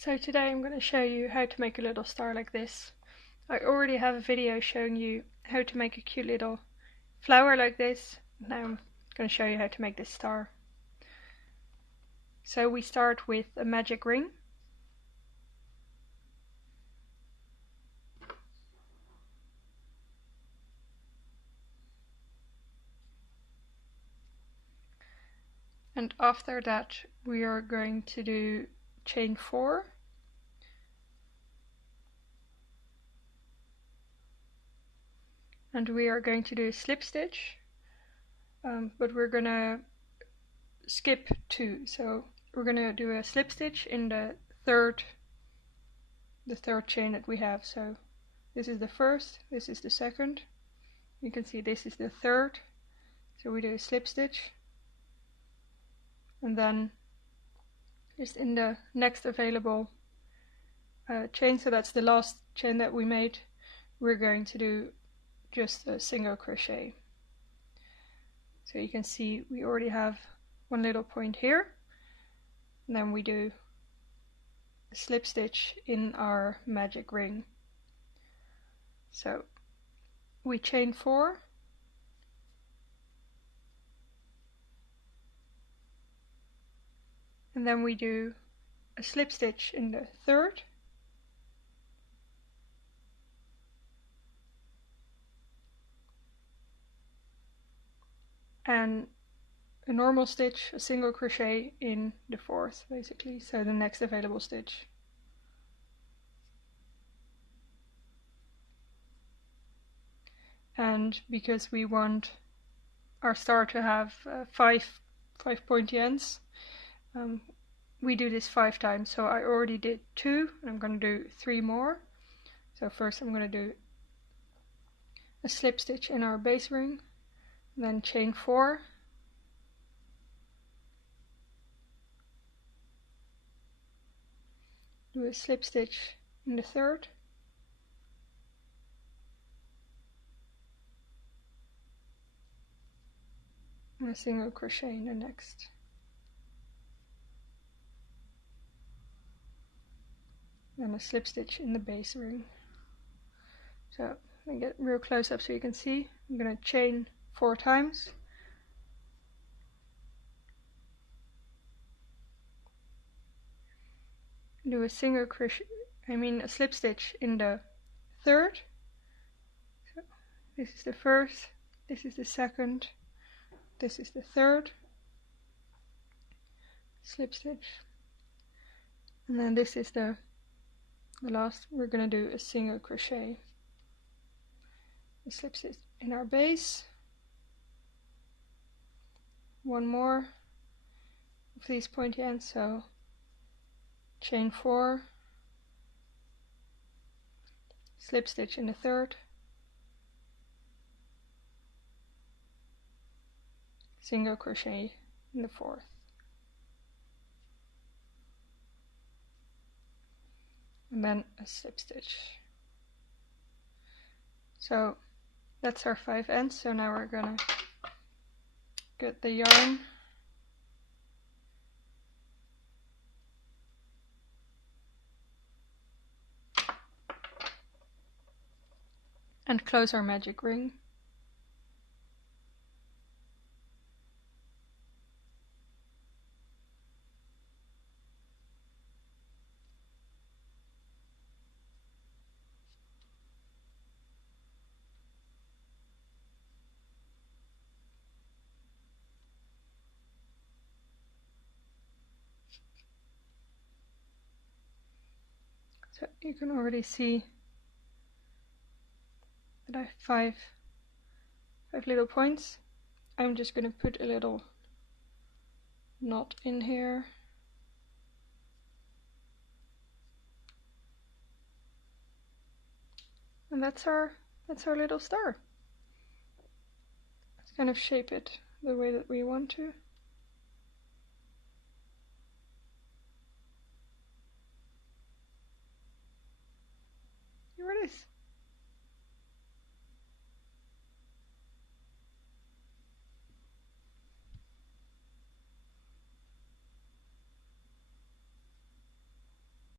So today I'm going to show you how to make a little star like this. I already have a video showing you how to make a cute little flower like this. Now I'm going to show you how to make this star. So we start with a magic ring. And after that we are going to do chain 4. And we are going to do a slip stitch, but we're going to skip 2. So we're going to do a slip stitch in the third chain that we have. So this is the first, this is the second. You can see this is the third. So we do a slip stitch, and then just in the next available chain, so that's the last chain that we made, we're going to do just a single crochet. So you can see we already have one little point here, and then we do a slip stitch in our magic ring. So we chain 4, and then we do a slip stitch in the third, and a normal stitch, a single crochet in the fourth, basically, so the next available stitch. And because we want our star to have five pointy ends, we do this 5 times. So I already did 2, and I'm going to do 3 more. So first I'm going to do a slip stitch in our base ring, then chain 4, do a slip stitch in the third, and a single crochet in the next. Then a slip stitch in the base ring. So let me get real close up so you can see. I'm going to chain 4 times. Do a single crochet, a slip stitch in the third. So this is the first, this is the second, this is the third. Slip stitch. And then this is the last. We're going to do a single crochet. A slip stitch in our base. One more of these pointy ends, so chain 4, slip stitch in the third, single crochet in the fourth. And then a slip stitch. So that's our 5 ends. So now we're gonna get the yarn and close our magic ring. So you can already see that I have 5 little points. I'm just going to put a little knot in here. And that's our little star. Let's kind of shape it the way that we want to.